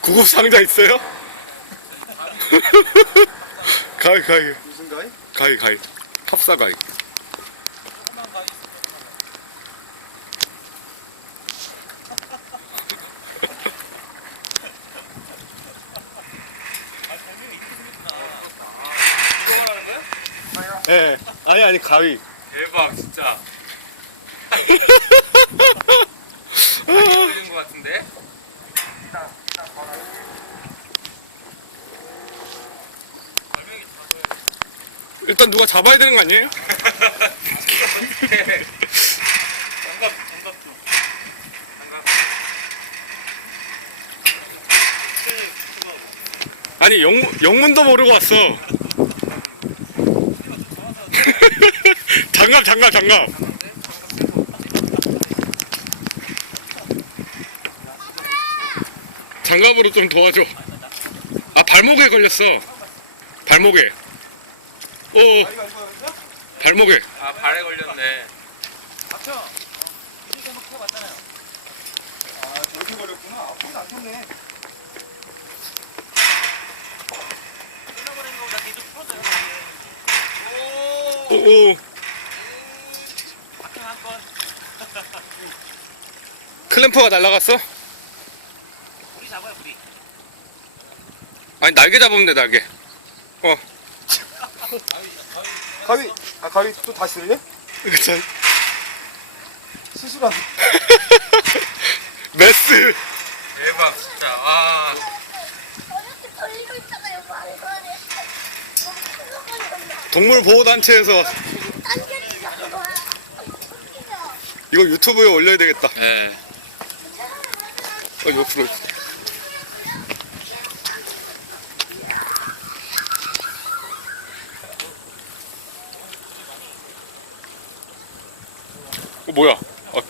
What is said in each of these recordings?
구급 상자 있어요? 가위 가위 무슨 가위? 가위 가위 탑사 가위 예 아니 아니 가위 대박 진짜. 걸린 것 같은데? 일단 누가 잡아야 되는 거 아니에요? 장갑 장갑 좀. 장갑. 아니 영, 영문도 모르고 왔어 장갑 장갑 장갑 장갑으로 좀 도와줘. 아 발목에 걸렸어. 발목에. 오 이거? 발목에. 아 발에 걸렸네. 아 저렇게 걸렸구나. 아프진 않겠네. 오오 클램프가 날라갔어? 우리 잡아요 우리. 아니 날개 잡으면 돼 날개 어 가위 아 가위 또 다시 들려? 그쵸 수술한. 메스 대박 진짜. 아 있잖아요. 동물 보호 단체에서 당겨지자, 그거. 이거 유튜브에 올려야 되겠다 네. 어 옆으로 뭐야 아,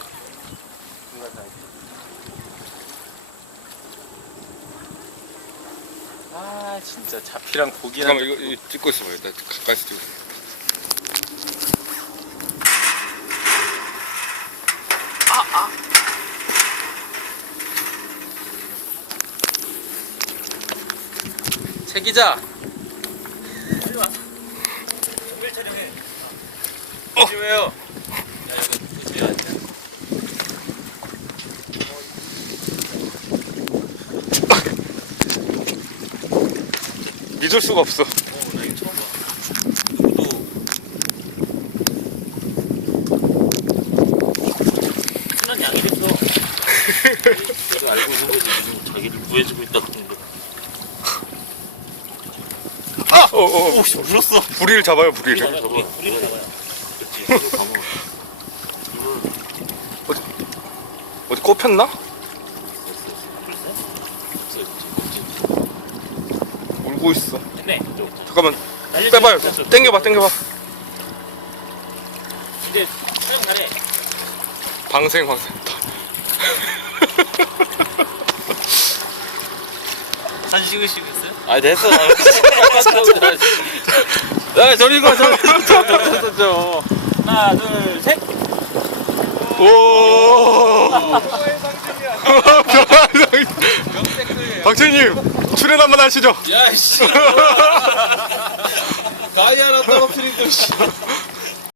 아 진짜 잡피랑 고기랑 잠깐만 이거, 이거 찍고 있어봐 나 가까이서 찍고 있어. 최 기자. 어. 왜요? 믿을 수가 없어 흔한 양이랬어. 내가 알고 있는 거지. 지금 자기를 구해주고 있다고 하는데. 아! 어, 어, 오, 씨, 물었어. 부리를 잡아요 부리를. 우리를 잡아야. 그렇지. 이거 감어. 이걸 어디 꼽혔나? 울고 있어 했네. 좀. 잠깐만 날려줘. 빼봐요 됐어. 땡겨봐 땡겨봐 이제 촬영 잘해. 방생 방생 사진 찍으시고 있어요? 아 됐어. 야 저리 가 저리 가. 저. 하나, 둘, 셋. 오 박진님 출연 한번 하시죠 야씨. 가위 하나 떨어뜨린 거 씨.